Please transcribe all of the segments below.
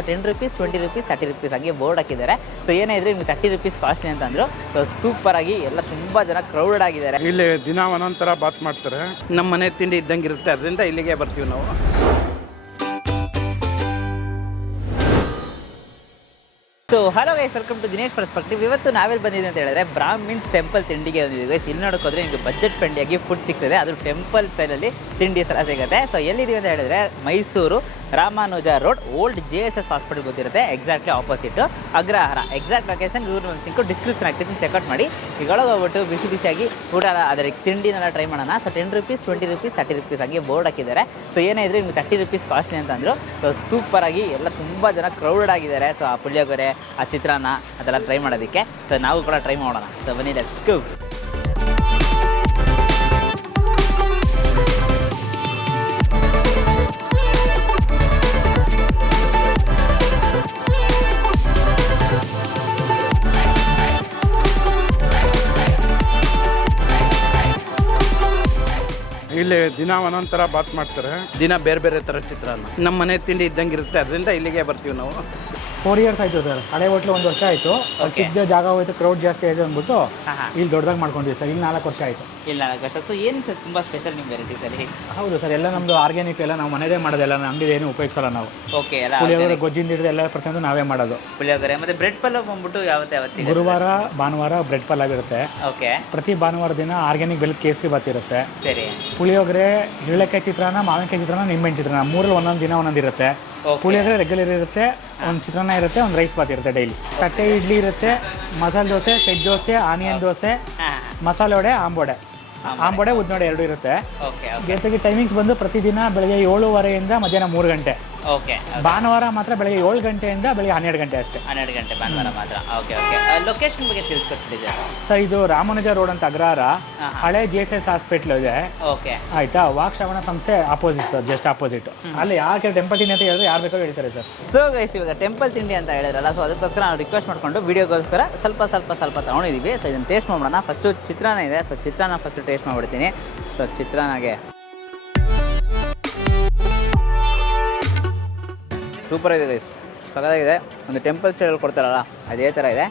10 rupees 20 rupees 30 rupees ಹಾಗೆ board ಹಾಕಿದ್ದಾರೆ. So ಏನೇ ಇದ್ರೆ ನಿಮ್ಗೆ 30 ರೂಪೀಸ್ ಕಾಸ್ಟ್ಲಿ ಅಂತಂದ್ರು. ಸೊ ಸೂಪರ್ ಆಗಿ ಎಲ್ಲ ತುಂಬಾ ಜನ ಕ್ರೌಡೆಡ್ ಆಗಿದ್ದಾರೆ. ಇಲ್ಲಿ ದಿನ ಒಂದೊಂಥರ ಬಾತ್ ಮಾಡ್ತಾರೆ. ನಮ್ಮ ಮನೆ ತಿಂಡಿ ಇದ್ದಂಗೆ ಇರುತ್ತೆ, ಅದರಿಂದ ಇಲ್ಲಿಗೆ ಬರ್ತೀವಿ ನಾವು. So hello guys, welcome to Dinesh perspective. ಇವತ್ತು ನಾವೆಲ್ಲಿ ಬಂದಿದೆ ಅಂತ ಹೇಳಿದ್ರೆ ಬ್ರಾಹ್ಮಿನ್ಸ್ ಟೆಂಪಲ್ ತಿಂಡಿಗೆ ಬಂದಿದ್ದೀವಿ ಗೈಸ್. ಇಲ್ಲಿ ನೋಡೋಕೋದ್ರೆ ನಿಮಗೆ ಬಜೆಟ್ ಫ್ರೆಂಡ್ಲಿಯಾಗಿ ಫುಡ್ ಸಿಗ್ತದೆ, ಅದು ಟೆಂಪಲ್ ಸ್ಟೈಲಲ್ಲಿ ತಿಂಡಿ ಸಲ ಸಿಗುತ್ತೆ. ಸೊ ಎಲ್ಲಿದ್ದೀವಿ ಅಂತ ಹೇಳಿದ್ರೆ Mysuru Ramanuja road old JSS hospital ಗೊತ್ತಿರುತ್ತೆ, exactly opposite Agrahara. Exact location ಇವ್ರು ಒಂದು ಸಿಂಕು ಡಿಸ್ಕ್ರಿಪ್ಷನ್ ಆಗ್ತಿತ್ತು, ಚೆಕ್ಔಟ್ ಮಾಡಿ. ಈಗ ಹೋಗ್ಬಿಟ್ಟು ಬಿಸಿ ಬಿಸಿಯಾಗಿ ಊಟ ಅದರ ತಿಂಡಿನೆಲ್ಲ ಟ್ರೈ ಮಾಡೋಣ. ಸೊ 10 ರೂಪೀಸ್ 20 ರೂಪೀಸ್ 30 ರೂಪೀಸ್ ಹಾಗೆ ಬೋರ್ಡ್ ಹಾಕಿದ್ದಾರೆ. ಸೊ ಏನೇ ಇದ್ರೆ ನಿಮ್ಗೆ 30 ರೂಪೀಸ್ ಕಾಸ್ಟ್ಲಿ ಅಂತಂದ್ರು. ಸೊ ಸೂಪರ್ ಆಗಿ ಎಲ್ಲ ತುಂಬ ಜನ ಕ್ರೌಡೆಡ್ ಆಗಿದ್ದಾರೆ. ಸೊ ಆ ಪುಳಿಯೋಗರೆ, ಆ ಚಿತ್ರಾನ್ನ ಅದೆಲ್ಲ ಟ್ರೈ ಮಾಡೋದಕ್ಕೆ. ಸೊ ನಾವು ಕೂಡ ಟ್ರೈ ಮಾಡೋಣ. ಸೊ ಬನ್ನಿ, ಲೆಟ್ಸ್ ಗೋ. ಇಲ್ಲಿ ದಿನ ಒಂದೊಂಥರ ಬಾತ್ ಮಾಡ್ತಾರೆ, ದಿನ ಬೇರೆ ಬೇರೆ ಥರ ಚಿತ್ರಾನ್ನ. ನಮ್ಮ ಮನೆ ತಿಂಡಿ ಇದ್ದಂಗೆ ಇರುತ್ತೆ, ಅದರಿಂದ ಇಲ್ಲಿಗೆ ಬರ್ತೀವಿ ನಾವು. 4 ಇಯರ್ಸ್ ಆಯಿತು ಸರ್. ಹಳೆ ಹೋಟ್ಲು 1 ವರ್ಷ ಆಯಿತು. ಚಿಕ್ಕ ಜಾಗ ಹೋಯ್ತು, ಕ್ರೌಡ್ ಜಾಸ್ತಿ ಆಯಿತು ಅಂದ್ಬಿಟ್ಟು ಇಲ್ಲಿ ದೊಡ್ಡದಾಗಿ ಮಾಡ್ಕೊಂಡಿದ್ದೀವಿ ಸರ್. ಇಲ್ಲಿ 4 ವರ್ಷ ಆಯಿತು. ಇಲ್ಲ 4 ವರ್ಷ. ಸೊ ಏನು ಸರ್ ತುಂಬ ಸ್ಪೆಷಲ್ ನಿಮ್ಮ ವೆರೈಟೀಸಲ್ಲಿ? ಹೌದು ಸರ್, ಎಲ್ಲ ನಮ್ಮದು ಆರ್ಗ್ಯಾನಿಕ್, ಎಲ್ಲ ನಾವು ಮನೆಯದೇ ಮಾಡೋದೆಲ್ಲ, ಅಂಗಡಿ ಏನು ಉಪಯೋಗಿಸಲ್ಲ ನಾವು. ಓಕೆ, ಎಲ್ಲ ಪುಳಿಯೋಗರೆ ಗೊಜ್ಜಿಂದ ಹಿಡಿದು ಎಲ್ಲ ಪ್ರತಿಯೊಂದು ನಾವೇ ಮಾಡೋದು. ಪುಳಿಯೋಗರೆ ಮತ್ತು ಬ್ರೆಡ್ ಪಲಾವ್ ಬಂದ್ಬಿಟ್ಟು ಯಾವತ್ತು ಗುರುವಾರ ಭಾನುವಾರ ಬ್ರೆಡ್ ಪಲಾವ್ ಇರುತ್ತೆ. ಓಕೆ, ಪ್ರತಿ ಭಾನುವಾರ ದಿನ ಆರ್ಗ್ಯಾನಿಕ್ ಬೆಲ್ಲ ಕೇಸರಿ ಬಾತ್ ಇರುತ್ತೆ. ಸರಿ. ಪುಳಿಯೋಗರೆ, ಇರಳೆಕಾಯಿ ಚಿತ್ರಾನ್ನ, ಮಾವಿನಕಾಯಿ ಚಿತ್ರಾನ್ನ, ನಿಂಬೆಹಣ್ಣು ಚಿತ್ರಾನ್ನ, 3ರಲ್ಲಿ ಒಂದೊಂದು ದಿನ ಒಂದೊಂದು ಇರುತ್ತೆ. ಪುಳಿಯೋಗರೆ ರೆಗ್ಯುಲರ್ ಇರುತ್ತೆ, ಒಂದು ಚಿತ್ರಾನ್ನ ಇರುತ್ತೆ, ಒಂದು ರೈಸ್ ಬಾತ್ ಇರುತ್ತೆ ಡೈಲಿ. ತಟ್ಟೆ ಇಡ್ಲಿ ಇರುತ್ತೆ, ಮಸಾಲೆ ದೋಸೆ, ಸೆಟ್ ದೋಸೆ, ಆನಿಯನ್ ದೋಸೆ, ಮಸಾಲೆ ವಡೆ, ಆಂಬೊಡೆ, ಉದ್ನೋಡೆ 2 ಇರುತ್ತೆ. ಓಕೆ, ಜೊತೆಗೆ ಟೈಮಿಂಗ್ಸ್ ಬಂದು ಪ್ರತಿದಿನ ಬೆಳಗ್ಗೆ 7:30 ಮಧ್ಯಾಹ್ನ 3 ಗಂಟೆ. ಓಕೆ. ಭಾನುವಾರ ಮಾತ್ರ ಬೆಳಗ್ಗೆ 7 ಗಂಟೆಯಿಂದ ಬೆಳಗ್ಗೆ 12 ಗಂಟೆ ಅಷ್ಟೇ. 12 ಗಂಟೆ ಭಾನುವಾರ ಮಾತ್ರ. Okay okay. ಲೊಕೇಶನ್ ಬಗ್ಗೆ ತಿಳಿಸ್ಕೊಟ್ಟಿದ್ದೀರಾ ಸರ್? ಇದು ರಾಮಾನುಜ ರೋಡ್ ಅಂತ ಅಗ್ರಹಾರ, ಹಳೆ JSS ಹಾಸ್ಪಿಟ್ಲ್ ಇದೆ. ಓಕೆ, ಆಯ್ತಾ? ವಾಕ್ಶ್ರವಣ ಸಂಸ್ಥೆ ಆಪೋಸಿಟ್ ಸರ್, ಜಸ್ಟ್ ಆಪೋಸಿಟ್. ಅಲ್ಲಿ ಯಾಕೆ ಟೆಂಪಲ್ ತಿಂಡಿ ಅಂತ ಹೇಳಿದ್ರೆ ಯಾರು ಬೇಕಾದ್ರೂ ಹೇಳ್ತಾರೆ ಸರ್. ಸೊ ಗೈಸ್, ಇವಾಗ ಟೆಂಪಲ್ ತಿಂಡಿ ಅಂತ ಹೇಳಿದ್ರಲ್ಲ, ಸೊ ಅದಕ್ಕೋಸ್ಕರ ನಾವು ರಿಕ್ವೆಸ್ಟ್ ಮಾಡ್ಕೊಂಡು ವಿಡಿಯೋಗೋಸ್ಕರ ಸ್ವಲ್ಪ ತೊಗೊಂಡಿದ್ದೀವಿ. ಸೊ ಇದನ್ನು ಟೇಸ್ಟ್ ಮಾಡೋಣ. ಫಸ್ಟು ಚಿತ್ರಾನ್ನ ಇದೆ, ಸೊ ಚಿತ್ರಾನ್ನ ಫಸ್ಟು ಟೇಸ್ಟ್ ಮಾಡಿಬಿಡ್ತೀನಿ. ಸೊ ಚಿತ್ರಾನ್ನಗೆ ಸೂಪರ್ ಇದೆ ಗೈಸ್, ಸಖತ್ತಾಗಿದೆ. ಒಂದು ಟೆಂಪಲ್ ಸ್ಟೈಲಲ್ಲಿ ಕೊಡ್ತಾರಲ್ಲ ಅದೇ ಥರ ಇದೆ.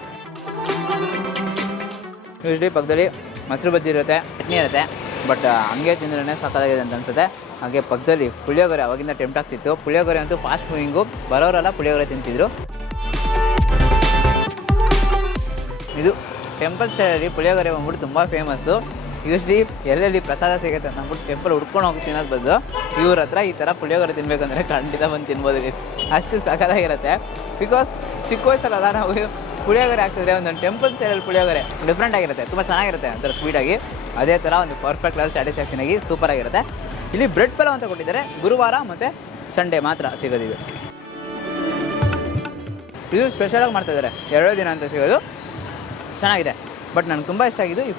ಯೂಶ್ವಲಿ ಪಕ್ಕದಲ್ಲಿ ಮೊಸರು ಬಜ್ಜಿ ಇರುತ್ತೆ, ಚಟ್ನಿ ಇರುತ್ತೆ, ಬಟ್ ಹಂಗೆ ತಿಂದ್ರೇ ಸಖತ್ತಾಗಿದೆ ಅಂತ ಅನ್ಸುತ್ತೆ. ಹಾಗೆ ಪಕ್ಕದಲ್ಲಿ ಪುಳಿಯೋಗರೆ ಅವಾಗಿಂದ ಟೆಂಪ್ಟ್ ಆಗ್ತಿತ್ತು. ಪುಳಿಯೋಗರೆ ಅಂತೂ ಫಾಸ್ಟ್ ಮೂವಿಂಗು, ಬರೋರೆಲ್ಲ ಪುಳಿಯೋಗರೆ ತಿಂತಿದ್ರು. ಇದು ಟೆಂಪಲ್ ಸ್ಟೈಲಲ್ಲಿ ಪುಳಿಯೋಗರೆ ಬಂದ್ಬಿಟ್ಟು ತುಂಬ ಫೇಮಸ್ಸು. ಯೂಶ್ವಲಿ ಎಲ್ಲೆಲ್ಲಿ ಪ್ರಸಾದ ಸಿಗುತ್ತೆ ಅಂತ ಅಂದ್ಬಿಟ್ಟು ಟೆಂಪಲ್ ಹುಡ್ಕೊಂಡು ಹೋಗಿ ತಿನ್ನೋದು ಬದಲು ಇವ್ರ ಹತ್ರ ಈ ಥರ ಪುಳಿಯೋಗರೆ ತಿನ್ನಬೇಕಂದ್ರೆ ಖಂಡಿತ ಬಂದು ತಿನ್ಬೋದು ಗೈಸ್. ಅಷ್ಟು ಸಖತ್ತಾಗಿರುತ್ತೆ. ಬಿಕಾಸ್ ಚಿಕ್ಕ ವಯಸ್ಸಲ್ಲ ನಾವು ಪುಳಿಯೋಗರೆ ಆಗ್ತಿದ್ರೆ ಒಂದೊಂದು ಟೆಂಪಲ್ ಸ್ಟೈಲಲ್ಲಿ ಪುಳಿಯೋಗರೆ ಡಿಫ್ರೆಂಟ್ ಆಗಿರುತ್ತೆ, ತುಂಬ ಚೆನ್ನಾಗಿರುತ್ತೆ, ಒಂಥರ ಸ್ವೀಟಾಗಿ. ಅದೇ ಥರ ಒಂದು ಪರ್ಫೆಕ್ಟ್ ಲೆವೆಲ್ ಸ್ಯಾಟಿಸ್ಫ್ಯಾಕ್ಷನ್ ಆಗಿ ಸೂಪರಾಗಿರುತ್ತೆ. ಇಲ್ಲಿ ಬ್ರೆಡ್ ಪಲಾವ್ ಅಂತ ಕೊಟ್ಟಿದ್ದಾರೆ, ಗುರುವಾರ ಮತ್ತು ಸಂಡೇ ಮಾತ್ರ ಸಿಗೋದಿದೆ. ಇದು ಸ್ಪೆಷಲಾಗಿ ಮಾಡ್ತಾಯಿದ್ದಾರೆ, 2 ದಿನ ಅಂತ ಸಿಗೋದು. ಚೆನ್ನಾಗಿದೆ. ಬಟ್ ನನಗೆ ತುಂಬ ಇಷ್ಟ ಆಗಿದ್ದು ಈ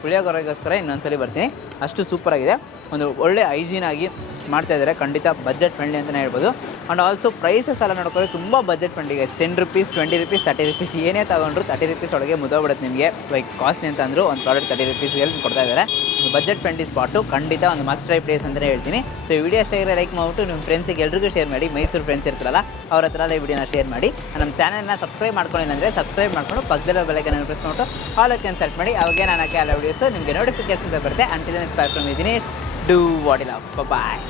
ಪುಳಿಯೋಗರೆಗೋಸ್ಕರ ಇನ್ನೊಂದ್ಸಲಿ ಬರ್ತೀನಿ. ಅಷ್ಟು ಸೂಪರಾಗಿದೆ. ಒಂದು ಒಳ್ಳೆ ಹೈಜೀನಾಗಿ ಮಾಡ್ತಾಯಿದ್ದಾರೆ. ಖಂಡಿತ ಬಜೆಟ್ ಫ್ರೆಂಡ್ಲಿ ಅಂತಲೇ ಹೇಳ್ಬೋದು. ಆ್ಯಂಡ್ ಆಲ್ಸೋ ಪ್ರೈಸಸ್ ಎಲ್ಲ ನೋಡ್ಕೊಳ್ಳಿ, ತುಂಬ ಬಜೆಟ್ ಫ್ರೆಂಡ್ಲಿಗೆ. 10 ರೂಪೀಸ್ 20 ರೂಪೀಸ್ 30 ರೂಪೀಸ್ ಏನೇ ತೊಗೊಂಡ್ರು 30 ರೂಪೀಸ್ ಒಳಗೆ ಮುದೋಗ್ಬಿಡುತ್ತೆ ನಿಮಗೆ. ಲೈಕ್ ಕಾಸ್ಟ್ಲಿ ಅಂತ ಅಂದರು ಒಂದು ಪ್ರಾಡಕ್ಟ್ 30 ರೂಪೀಸ್ಗೆ ಕೊಡ್ತಾ ಇದ್ದಾರೆ. ಬಜೆಟ್ ಫ್ರೆಂಡ್ಲಿ ಸ್ಪಾಟು, ಖಂಡಿತ ಒಂದು ಮಸ್ಟ್ ಟ್ರೈ ಪ್ಲೇಸ್ ಅಂತಲೇ ಹೇಳ್ತೀನಿ. ಸೊ ಈ ವಿಡಿಯೋ ಅಷ್ಟೇ ಲೈಕ್ ಮಾಡಿಬಿಟ್ಟು ನಿಮ್ಮ ಫ್ರೆಂಡ್ಸಿಗೆ ಎಲ್ರಿಗೂ ಶೇರ್ ಮಾಡಿ. ಮೈಸೂರು ಫ್ರೆಂಡ್ಸ್ ಇರ್ತಾರಲ್ಲ ಅವ್ರ ಹತ್ರ ಎಲ್ಲ ಈ ವಿಡಿಯೋನ ಶೇರ್ ಮಾಡಿ. ನಮ್ಮ ಚಾನಲ್ನ ಸಬ್ಸ್ಕ್ರೈಬ್ ಮಾಡ್ಕೊಂಡಿಲ್ಲ ಅಂದರೆ ಸಬ್ಸ್ಕ್ರೈಬ್ ಮಾಡ್ಕೊಂಡು ಪಕ್ಕದಲ್ಲೇ ಬೆಲ್ಲೈಕನ್ ಪ್ರೆಸ್ ಮಾಡಿಬಿಟ್ಟು ಆಲ್ ಕನ್ಸಲ್ಟ್ ಮಾಡಿ. ಅವಾಗೇ ನಾನು ಹಾಕಿ ಎಲ್ಲ ವಿಡಿಯೋಸು ನಿಮಗೆ ನೋಟಿಫಿಕೇಶನ್ ಬರುತ್ತೆ. Until next bye from Dinesh. Do what you love. Bye.